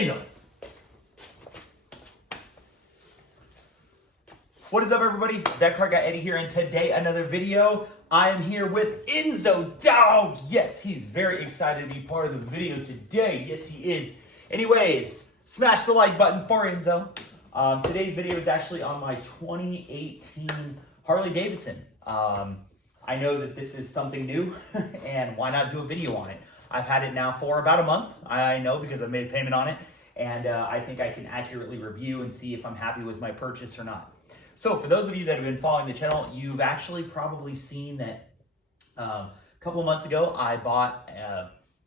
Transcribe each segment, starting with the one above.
Enzo. What is up, everybody? That Car Guy Eddie here, and today another video. I am here with Enzo Dog. Yes, he's very excited to be part of the video today. Yes, he is. Anyways, smash the like button for Enzo. Today's video is actually on my 2018 Harley Davidson. I know that this is something new, and why not do a video on it? I've had it now for about a month. I know because I've made a payment on it, and I think I can accurately review and see if I'm happy with my purchase or not. So for those of you that have been following the channel, you've actually probably seen that a couple of months ago, I bought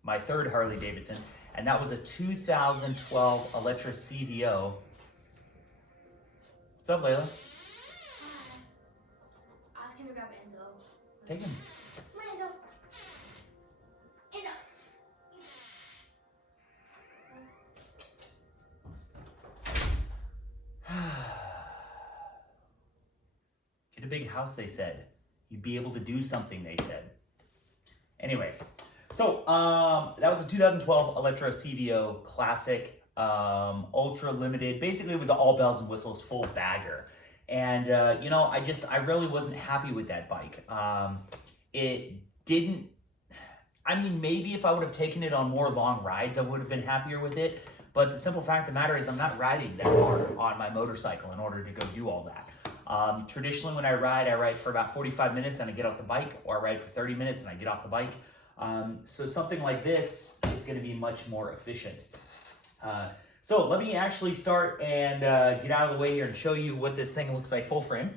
my third Harley Davidson, and that was a 2012 Electra CVO. What's up, Layla? Hi. I was gonna grab Enzo. Take him. Come on, Enzo. Enzo. Get a big house, they said. You'd be able to do something, they said. Anyways, so that was a 2012 Electra CVO Classic, ultra limited. Basically, it was an all bells and whistles full bagger. And, you know, I really wasn't happy with that bike. It didn't, I mean, maybe if I would have taken it on more long rides, I would have been happier with it. But the simple fact of the matter is I'm not riding that far on my motorcycle in order to go do all that. Traditionally, when I ride for about 45 minutes and I get off the bike, or I ride for 30 minutes and I get off the bike. So something like this is going to be much more efficient. So let me actually start and get out of the way here and show you what this thing looks like full frame.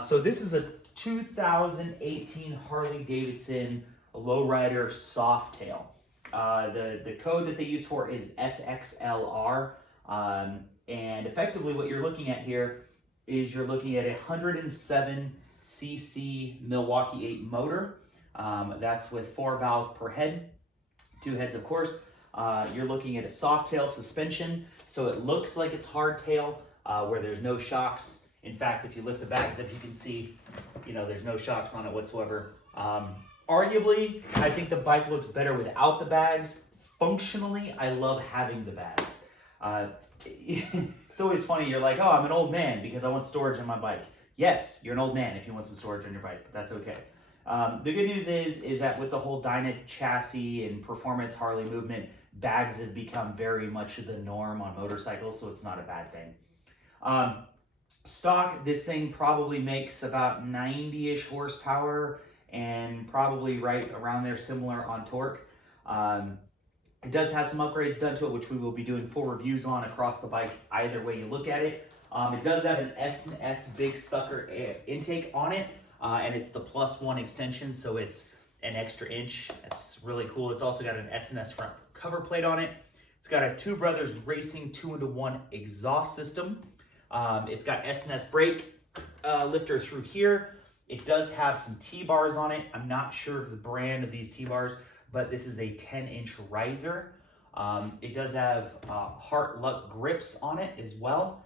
So this is a 2018 Harley Davidson lowrider softail. The code that they use for is FXLR. And effectively what you're looking at here is you're looking at a 107cc Milwaukee 8 motor. That's with 4 valves per head, 2 heads of course. You're looking at a softail suspension, so it looks like it's hardtail, where there's no shocks. In fact, if you lift the bags up, you can see, you know, there's no shocks on it whatsoever. Arguably, I think the bike looks better without the bags. Functionally, I love having the bags. It's always funny, you're like, oh, I'm an old man because I want storage on my bike. Yes, you're an old man if you want some storage on your bike, but that's okay. The good news is that with the whole Dyna chassis and performance Harley movement, bags have become very much the norm on motorcycles, so it's not a bad thing. Stock, this thing probably makes about 90-ish horsepower and probably right around there similar on torque. It does have some upgrades done to it, which we will be doing full reviews on across the bike, either way you look at it. It does have an S&S Big Sucker intake on it, and it's the +1 extension, so it's an extra inch. That's really cool. It's also got an S&S front cover plate on it. It's got a Two Brothers Racing 2-in-1 exhaust system. It's got S&S brake lifter through here. It does have some T-bars on it. I'm not sure of the brand of these T-bars, but this is a 10-inch riser. It does have Heart Luck grips on it as well.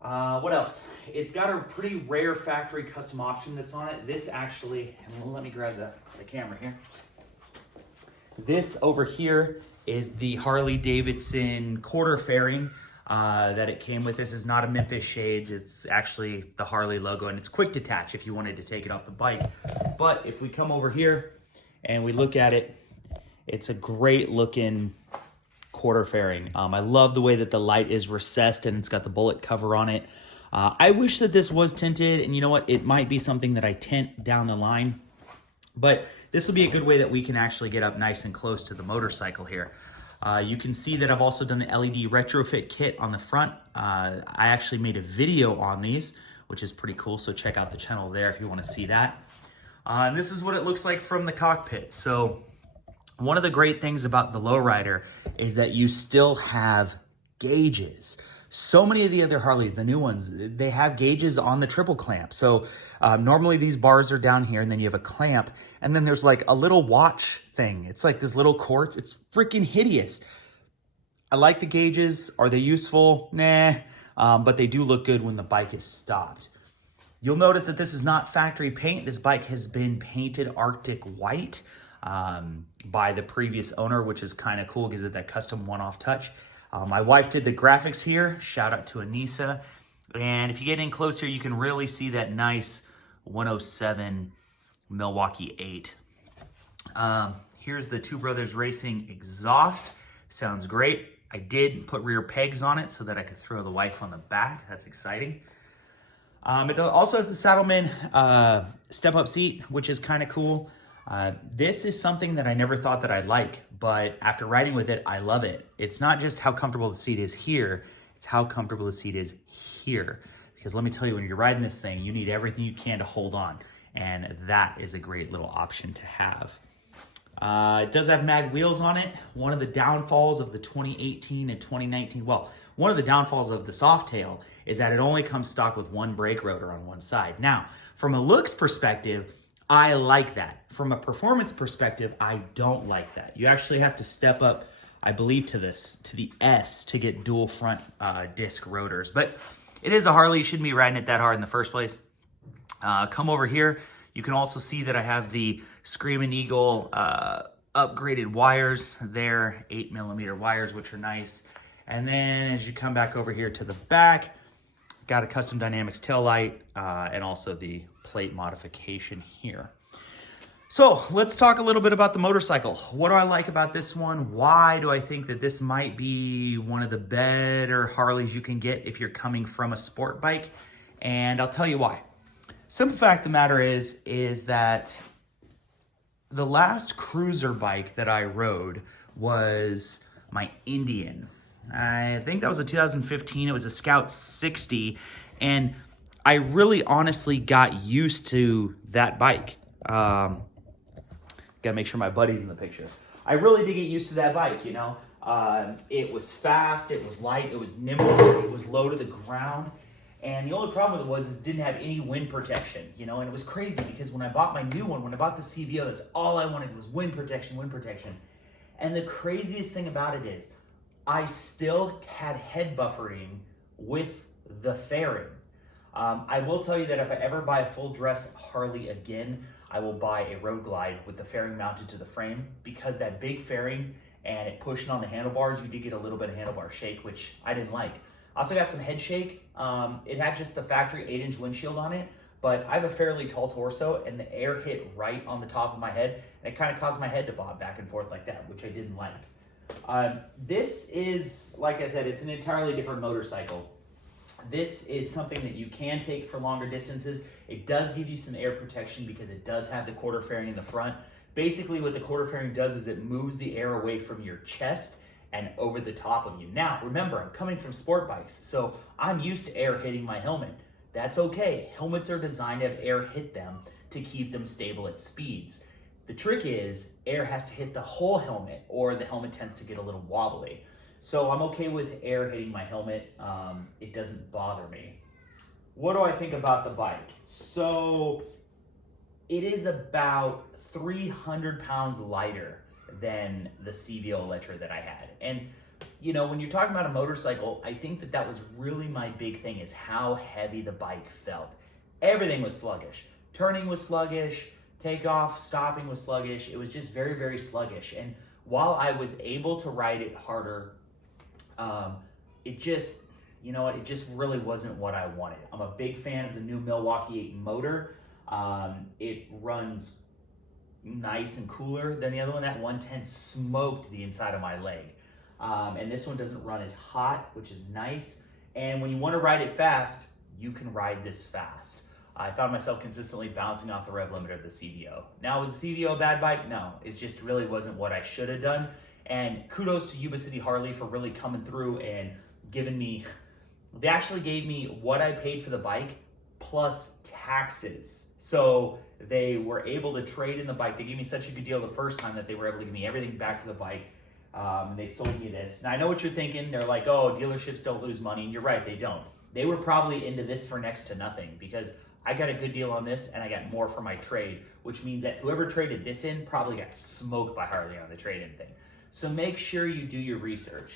What else? It's got a pretty rare factory custom option that's on it. This actually, and let me grab the camera here. This over here is the Harley Davidson quarter fairing that it came with. This is not a Memphis Shades. It's actually the Harley logo, and it's quick detach if you wanted to take it off the bike. But if we come over here and we look at it, it's a great looking quarter fairing. I love the way that the light is recessed and it's got the bullet cover on it. I wish that this was tinted, and you know what? It might be something that I tint down the line, but this will be a good way that we can actually get up nice and close to the motorcycle here. You can see that I've also done the LED retrofit kit on the front. I actually made a video on these, which is pretty cool, so check out the channel there if you want to see that. And this is what it looks like from the cockpit. So one of the great things about the lowrider is that you still have gauges. So many of the other Harleys, the new ones, they have gauges on the triple clamp. So normally these bars are down here, and then you have a clamp, and then there's like a little watch thing. It's like this little quartz. It's freaking hideous. I like the gauges. Are they useful? Nah, but they do look good when the bike is stopped. You'll notice that this is not factory paint. This bike has been painted Arctic white by the previous owner, which is kind of cool, gives it that custom one-off touch. My wife did the graphics here. Shout out to Anissa. And if you get in closer, you can really see that nice 107 Milwaukee 8. Here's the Two Brothers Racing exhaust. Sounds great. I did put rear pegs on it so that I could throw the wife on the back. That's exciting. It also has the Saddleman step-up seat, which is kind of cool. This is something that I never thought that I'd like, but after riding with it, I love it. It's not just how comfortable the seat is here, it's how comfortable the seat is here. Because let me tell you, when you're riding this thing, you need everything you can to hold on, and that is a great little option to have. It does have mag wheels on it. One of the downfalls of the 2018 and 2019, well, one of the downfalls of the Softail is that it only comes stock with one brake rotor on one side. Now, from a looks perspective, I like that. From a performance perspective, I don't like that. You actually have to step up, I believe, to the S to get dual front disc rotors. But it is a Harley. You shouldn't be riding it that hard in the first place. Come over here. You can also see that I have the Screaming Eagle upgraded wires there, 8mm wires, which are nice. And then as you come back over here to the back, got a custom dynamics taillight and also the plate modification here. So let's talk a little bit about the motorcycle. What do I like about this one? Why do I think that this might be one of the better Harleys you can get if you're coming from a sport bike? And I'll tell you why. Simple fact of the matter is that the last cruiser bike that I rode was my Indian. I think that was a 2015. It was a Scout 60. And I really honestly got used to that bike. Gotta make sure my buddy's in the picture. I really did get used to that bike, you know. It was fast, it was light, it was nimble, it was low to the ground. And the only problem with it was it didn't have any wind protection, you know, and it was crazy because when I bought my new one, when I bought the CVO, that's all I wanted was wind protection, wind protection. And the craziest thing about it is I still had head buffering with the fairing. I will tell you that if I ever buy a full dress Harley again, I will buy a Road Glide with the fairing mounted to the frame, because that big fairing and it pushing on the handlebars, you did get a little bit of handlebar shake, which I didn't like. I also got some head shake. It had just the factory 8-inch windshield on it, but I have a fairly tall torso and the air hit right on the top of my head, and it kind of caused my head to bob back and forth like that, which I didn't like. This is, like I said, it's an entirely different motorcycle. This is something that you can take for longer distances. It does give you some air protection because it does have the quarter fairing in the front. Basically what the quarter fairing does is it moves the air away from your chest and over the top of you. Now, remember, I'm coming from sport bikes, so I'm used to air hitting my helmet. That's okay. Helmets are designed to have air hit them to keep them stable at speeds. The trick is air has to hit the whole helmet or the helmet tends to get a little wobbly. So I'm okay with air hitting my helmet. It doesn't bother me. What do I think about the bike? So it is about 300 pounds lighter than the CVO Electra that I had. And you know, when you're talking about a motorcycle, I think that was really my big thing, is how heavy the bike felt. Everything was sluggish. Turning was sluggish, takeoff, stopping was sluggish. It was just very, very sluggish. And while I was able to ride it harder, it just, you know what, it just really wasn't what I wanted. I'm a big fan of the new Milwaukee 8 motor. It runs nice and cooler than the other one. That 110 smoked the inside of my leg. And this one doesn't run as hot, which is nice. And when you want to ride it fast, you can ride this fast. I found myself consistently bouncing off the rev limiter of the CVO. Now, was the CVO a bad bike? No, it just really wasn't what I should have done. And kudos to Yuba City Harley for really coming through and giving me, they actually gave me what I paid for the bike plus taxes. So they were able to trade in the bike. They gave me such a good deal the first time that they were able to give me everything back for the bike. They sold me this. Now I know what you're thinking. They're like, oh, dealerships don't lose money. And you're right, they don't. They were probably into this for next to nothing, because I got a good deal on this and I got more for my trade, which means that whoever traded this in probably got smoked by Harley on the trade-in thing. So make sure you do your research.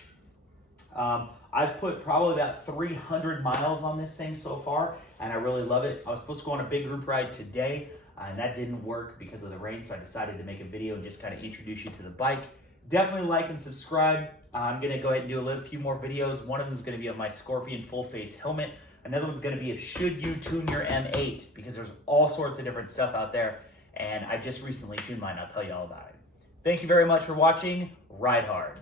I've put probably about 300 miles on this thing so far, and I really love it. I was supposed to go on a big group ride today, and that didn't work because of the rain, so I decided to make a video and just kind of introduce you to the bike. Definitely like and subscribe. I'm going to go ahead and do a few more videos. One of them is going to be on my Scorpion full face helmet. Another one's going to be of should you tune your M8, because there's all sorts of different stuff out there, and I just recently tuned mine. I'll tell you all about it. Thank you very much for watching. Ride hard.